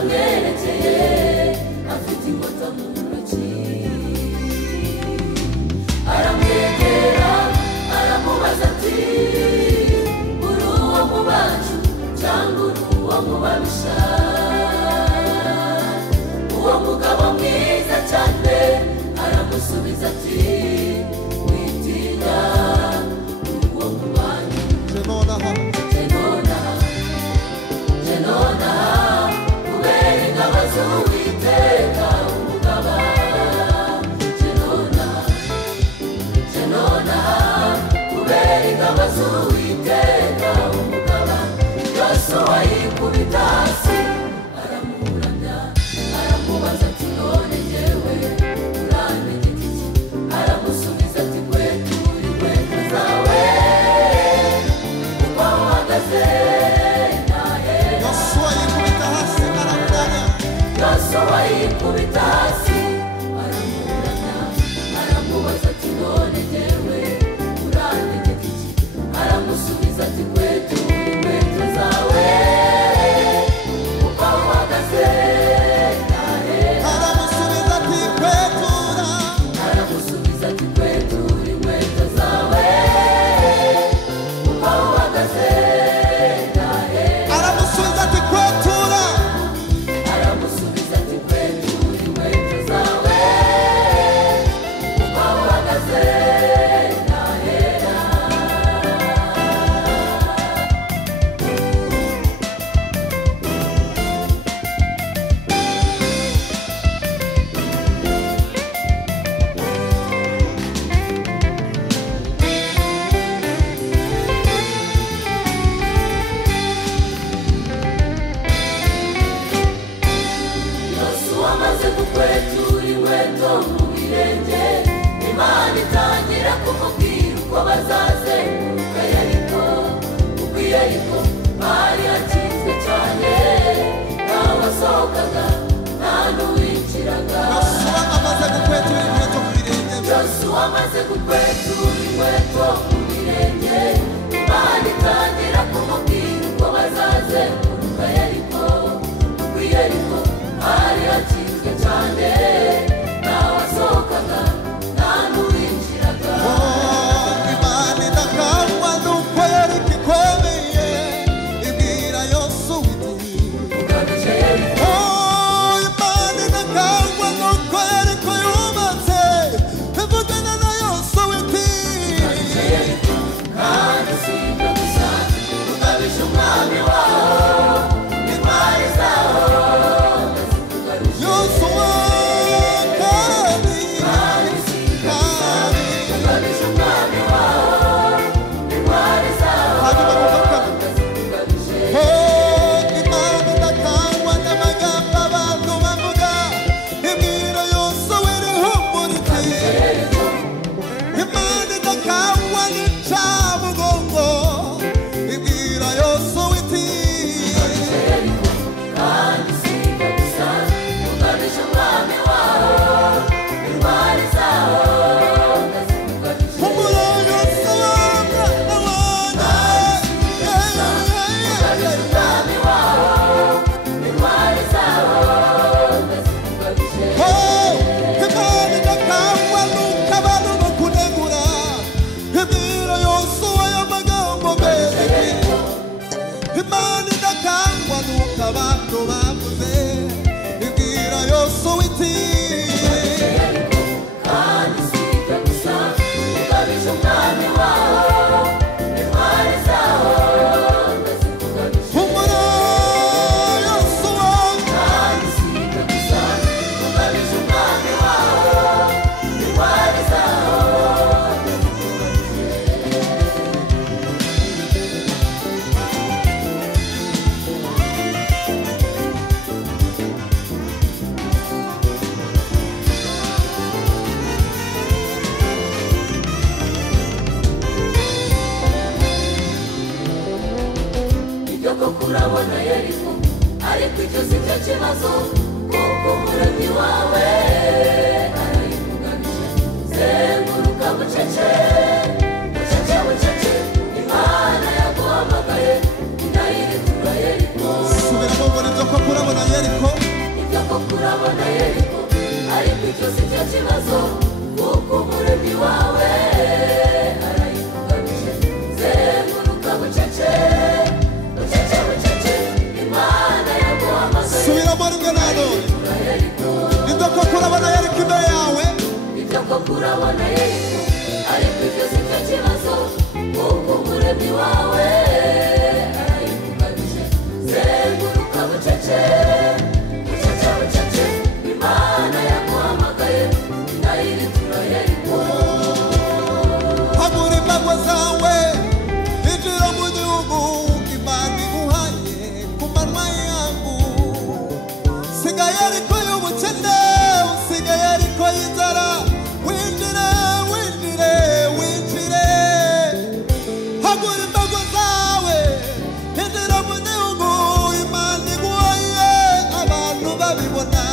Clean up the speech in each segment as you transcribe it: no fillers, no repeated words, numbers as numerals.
amwerekeye afite inkota mu ntoki aramwegera aramubaza ati uri uwo mu bacu cyangwa uri uwo mu babisha uwo mugabo mwiza cyane aramusubiza ati witinya uwo mu banyu Jenona kubera ingabo z'Uwiteka umugaba Jenona kubera ingabo z'Uwiteka umugaba Yosuwa yikubita hasi aramuramya aramubaza ati none jyewe urantegeka iki aramusubiza ati kwetura inkweto zawe kuko aho uhagaze Yosuwa yikubita hasi aramuramya aramubaza ati none jyewe urantegeka iki aramusubiza ati kwetura inkweto zawe kuko aho uhagaze aramusubiza ati kwetura inkweto zawe kuko aho uhagaze aramusubiza ati kwetura aramusubiza ati kwetura inkweto zawe kuko aho uhagaze ndahera Yosuwa amaze gukwetura inkweto mu birenge Imana itangira kumubwira uko bazazenguruka Yeriko kuko i Yeriko hari hakinzwe cyane ntawasohokaga nta n'uwinjiraga Yosuwa amaze gukwetura inkweto mu birenge Yosuwa amaze gukwetura inkweto mu birenge Imana itangira kumubwira uko bazazenguruka Yeriko kuko i Yeriko hari hakinzwe cyane ntawasohokaga nta n'uwinjiraga Imana idakangwa nuko Yeriko ikomeye ibwira Yosuwa iti ugamije Yeriko Imana idakangwa nuko Yeriko yubatse ivugana na Yosuwa iti ugamije Yeriko kandi si ibyo gusa ugamije umwami waho intwari zaho ndazikugaruje Yosuwa kandi si ibyo gusa ugamije umwami waho intwari zaho hanyuma kuvuga ndazikugaruje Imana idakangwa n'amagambo abantu bavuga ibwira Yosuwa irihumura iti Imana idakangwa n'icamugongo ibwira Yosuwa iti kandi si ibyo gusa ugamije umwami waho intwari zaho ndazikugaruje humura Yosuwa mwana wanjye ugamije umwami waho intwari zaho ndazikugaruje Imana idakangwa nuko abantu bakunegura ibwira Yosuwa y'amagambo meza Imana idakangwa nuko abantu bavuze ibwira Yosuwa iti kandi si ibyo gusa ugamije umwami waho intwari zaho ndazikugaruje humura Yosuwa kandi si ibyo gusa ugamije umwami waho intwari zaho ibyo koko urabona Yeriko ariko icyo si cyo kibazo kuko umuremyi wawe arayikugamije zenguruka bucece bucece bucece Imana yaguhamagaye inayirekura Yeriko subiramo ngo nibyo koko urabona Yeriko kurabona Yeriko ariko icyo si cyo kibazo kuko umuremyi wawe arayikugamije zenguruka bucece bucece bucece Imana yaguhamagaye subiramo rimwe na none nibyo ko kurabona Yeriko imbere yawe nibyo ko kurabona Yeriko ariko icyo si cyo kibazo kuko umuremyi wawe arayikugamije zenguruka bucece bucece bucece Imana yaguhamagaye inayitura Yeriko hagura imbago zawe injira mu gihugu Imana iguhaye ku manywa yangu sigaye ariko y'ubukene usigaye ariko y'inzara winjire winjire winjire hagura imbago zawe injira mu gihugu Imana iguhaye abantu babibona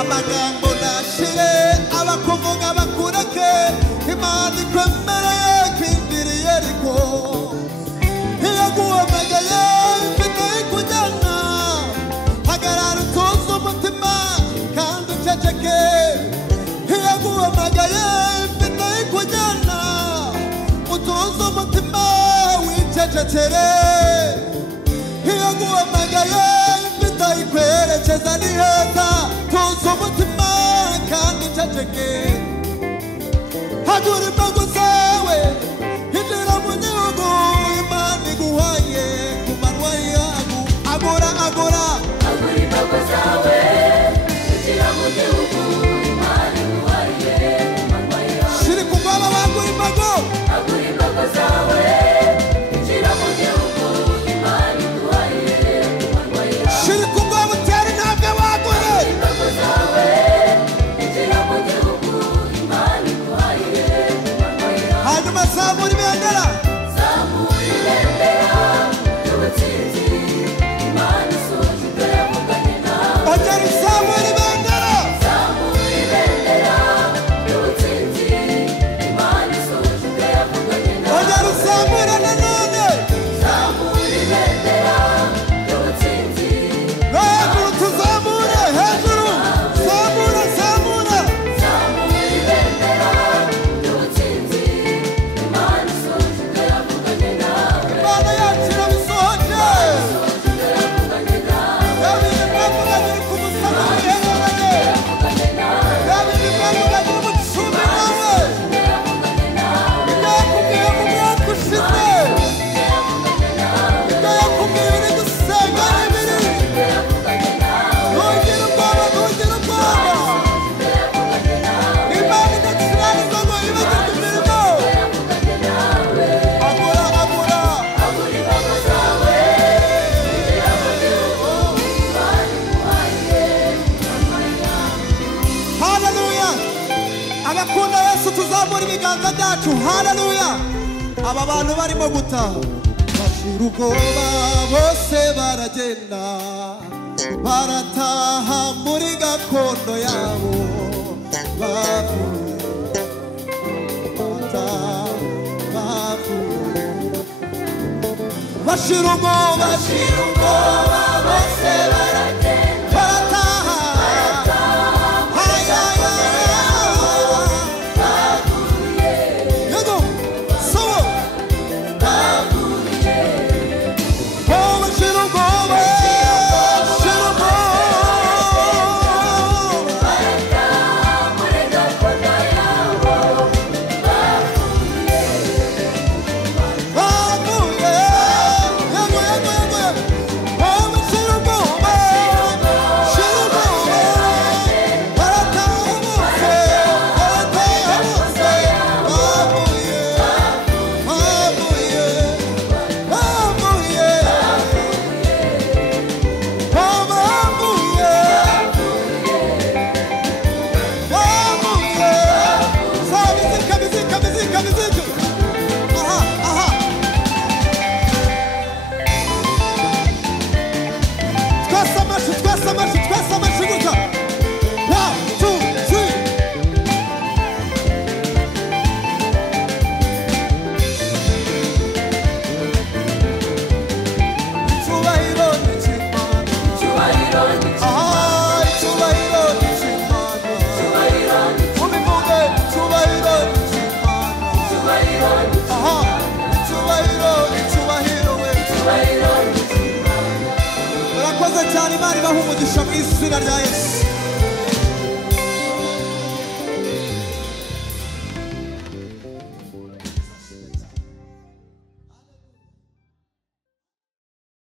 amagambo nashire abakuvuga bakureke Imana ikwemereye kwinjira i Yeriko iyaguhamagaye ifite ikujyana hagarara utuze umutima kandi uceceke iyaguhamagaye ifite ikujyana utuze umutima wicecekere iyaguhamagaye ifite ikwerekeza ni heza tuze umutima kandi uceceke hagura imbago zawe injira mu gihugu Imana iguhaye ku manywa yangu agora agora hagura imbago zawe injira mu gihugu Imana iguhaye ku manywa yawe shiri ku bwaba bagura imbago hagura imbago zawe injira mu gihugu Imana iguhaye ku manywa yawe shiri ku bwaba utera intambwe wagure imbago zawe injira mu gihugu Imana iguhaye ku manywa yawe hanyuma zamura ibendera zamura ibendera ry'ubutsinzi Imana isohoje ibyo yavuganye nawe ongera uzamura ibendera zamura ibendera ry'ubutsinzi Imana isohoje ibyo yavuganye nawe ongera uzamura nanone zamura ibendera ry'ubutsinzi no hejuru tuzamure hejuru zamura zamura zamura ibendera ry'ubutsinzi Imana isohoje ibyo yavuganye nawe Imana yacu irabisohoje isohoje ibyo yavuganye nawe yabiri impamvu babiri ku musaraba bihereranye yavuganye nawe yabiri impamvu babiri umucumi nawe ibyo yavuganye nawe ibyo yakubwiye mu mwaka ushize ibyo yavuganye nawe ibyo yakubwiye uri gusenga n'ibiri ibyo yavuganye nawe ntugire ubwoba ntugire ubwoba ibyo yavuganye nawe Imana idakiranirwa ngo yibagirwe imirimo yavuganye nawe agura agura hagura imbago zawe injira mu gihugu Imana iguhaye ku manywa yawe haleluya abakunda Yesu tuzamura ibiganza byacu haleluya aba bantu barimo gutaha bashira ubwoba bose baragenda barataha muri gakondo yabo bavuye bavuye bashira ubwoba bose baragenda barataha yego sawa bashira ubwoba muri gakondo yabo bavuye yego yego yego bashira ubwoba icyubahiro we urakoze cyane Imana ibaha umugisha mu izina rya Yesu